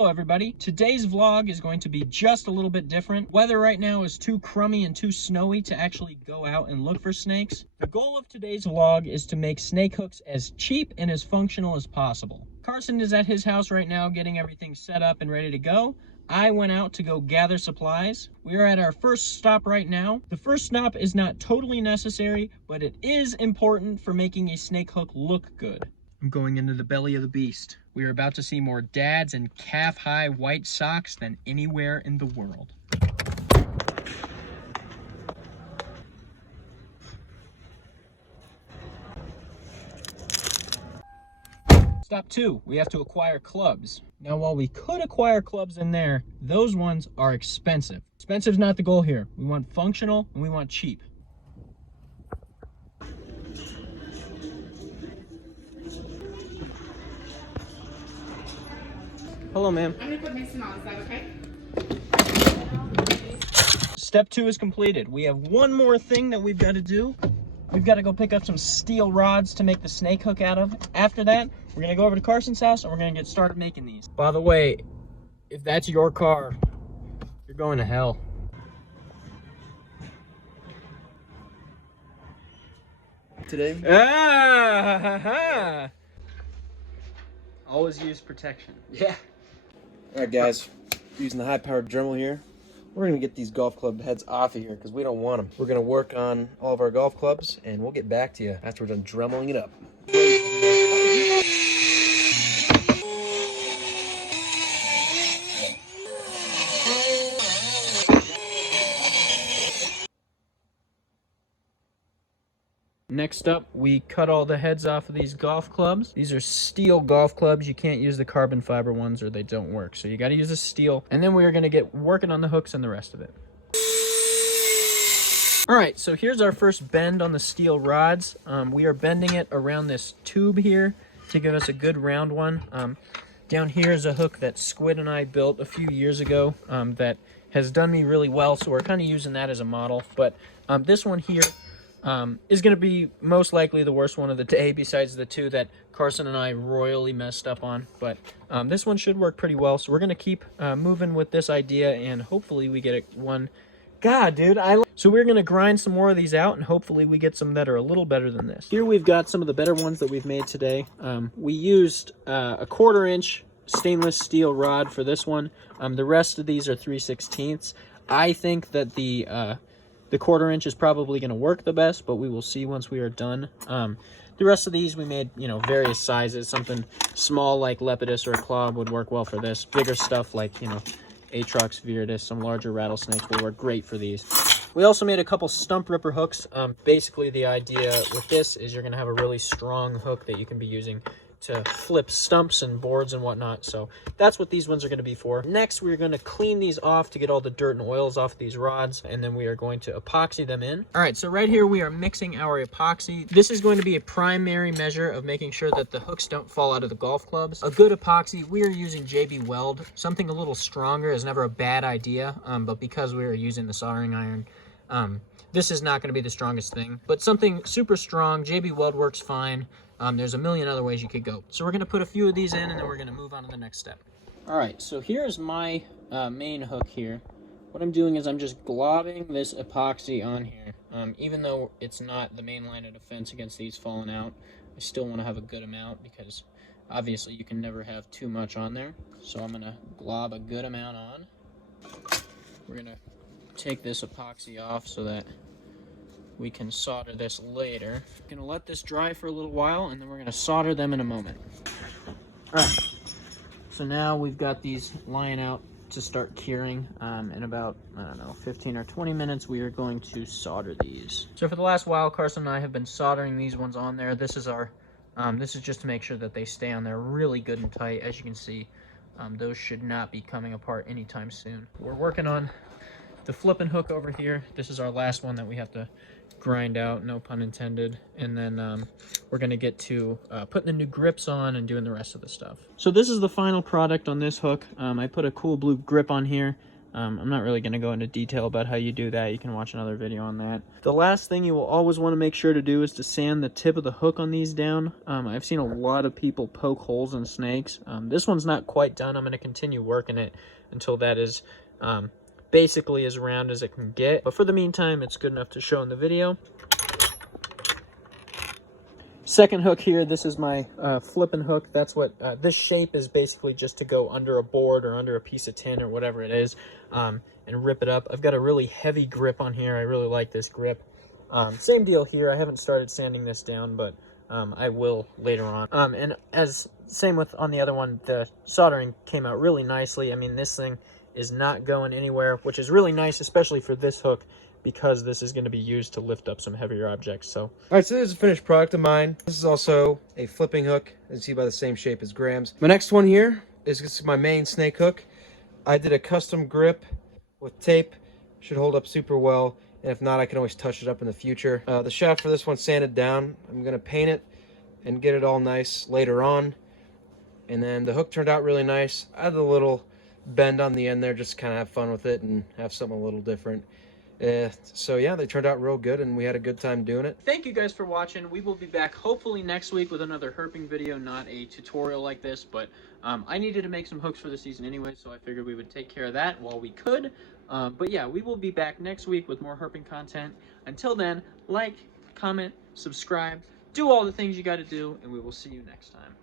Hello everybody. Today's vlog is going to be just a little bit different. Weather right now is too crummy and too snowy to actually go out and look for snakes. The goal of today's vlog is to make snake hooks as cheap and as functional as possible. Carson is at his house right now getting everything set up and ready to go. I went out to go gather supplies. We are at our first stop right now. The first stop is not totally necessary, but it is important for making a snake hook look good. I'm going into the belly of the beast. We are about to see more dads in calf-high white socks than anywhere in the world. Stop 2, we have to acquire clubs. Now, while we could acquire clubs in there, those ones are expensive. Expensive is not the goal here. We want functional and we want cheap. Hello, ma'am. I'm gonna put Mason on, is that okay? Step 2 is completed. We have one more thing that we've got to do. We've got to go pick up some steel rods to make the snake hook out of. After that, we're gonna go over to Carson's house and we're gonna get started making these. By the way, if that's your car, you're going to hell. Today? Always use protection. Yeah. Alright guys, using the high-powered Dremel here, we're going to get these golf club heads off of here because we don't want them. We're going to work on all of our golf clubs and we'll get back to you after we're done Dremeling it up. Next up, we cut all the heads off of these golf clubs. These are steel golf clubs. You can't use the carbon fiber ones or they don't work. So you got to use a steel. And then we are going to get working on the hooks and the rest of it. All right, so here's our first bend on the steel rods. We are bending it around this tube here to give us a good round one. Down here is a hook that Squid and I built a few years ago that has done me really well. So we're kind of using that as a model. But this one here is going to be most likely the worst one of the day besides the two that Carson and I royally messed up on. But this one should work pretty well. So we're going to keep moving with this idea and hopefully we get one. God, dude. So we're going to grind some more of these out and hopefully we get some that are a little better than this. Here we've got some of the better ones that we've made today. We used a 1/4 inch stainless steel rod for this one. The rest of these are 3/16. I think that the 1/4 inch is probably going to work the best, but we will see once we are done. The rest of these we made, various sizes. Something small like Lepidus or a Claw would work well for this. Bigger stuff like, Atrox, Viridis, some larger rattlesnakes will work great for these. We also made a couple stump ripper hooks. Basically, the idea with this is you're going to have a really strong hook that you can be using to flip stumps and boards and whatnot. So that's what these ones are going to be for. Next, we're going to clean these off to get all the dirt and oils off these rods, and then we are going to epoxy them in. All right, so right here we are mixing our epoxy. This is going to be a primary measure of making sure that the hooks don't fall out of the golf clubs. A good epoxy, we are using JB Weld. Something a little stronger is never a bad idea, but because we are using the soldering iron, this is not going to be the strongest thing. But something super strong, JB Weld works fine. There's a million other ways you could go. So we're going to put a few of these in and then we're going to move on to the next step. All right, so here's my main hook here. What I'm doing is I'm just globbing this epoxy on here. Even though it's not the main line of defense against these falling out, I still want to have a good amount because obviously you can never have too much on there. So I'm going to glob a good amount on. We're going to take this epoxy off so that we can solder this later. We're gonna let this dry for a little while and then we're gonna solder them in a moment. All right, so now we've got these lying out to start curing. In about, 15 or 20 minutes, we are going to solder these. So for the last while, Carson and I have been soldering these ones on there. This is our, this is just to make sure that they stay on there really good and tight. As you can see, those should not be coming apart anytime soon. We're working on the flipping hook over here. This is our last one that we have to grind out, no pun intended, and then we're going to get to putting the new grips on and doing the rest of the stuff. So this is the final product on this hook. I put a cool blue grip on here. I'm not really going to go into detail about how you do that. You can watch another video on that. The last thing you will always want to make sure to do is to sand the tip of the hook on these down. I've seen a lot of people poke holes in snakes. This one's not quite done. I'm going to continue working it until that is basically as round as it can get. But for the meantime, it's good enough to show in the video. Second hook here, this is my flipping hook. That's what this shape is, basically just to go under a board or under a piece of tin or whatever it is, and rip it up. I've got a really heavy grip on here. I really like this grip. Same deal here. I haven't started sanding this down, but I will later on. And as same with on the other one, the soldering came out really nicely. I mean, this thing is not going anywhere, which is really nice, especially for this hook, because this is going to be used to lift up some heavier objects. So, all right, so this is a finished product of mine. This is also a flipping hook, as you see by the same shape as Graham's. My next one here is my main snake hook. I did a custom grip with tape. Should hold up super well, and if not, I can always touch it up in the future. The shaft for this one's sanded down. I'm going to paint it and get it all nice later on. And then the hook turned out really nice. I had a little bend on the end there, just to kind of have fun with it and have something a little different. So yeah, they turned out real good, and we had a good time doing it. Thank you guys for watching. We will be back hopefully next week with another herping video, not a tutorial like this, but I needed to make some hooks for the season anyway, so I figured we would take care of that while we could. But yeah, we will be back next week with more herping content. Until then, like, comment, subscribe, do all the things you got to do, and we will see you next time.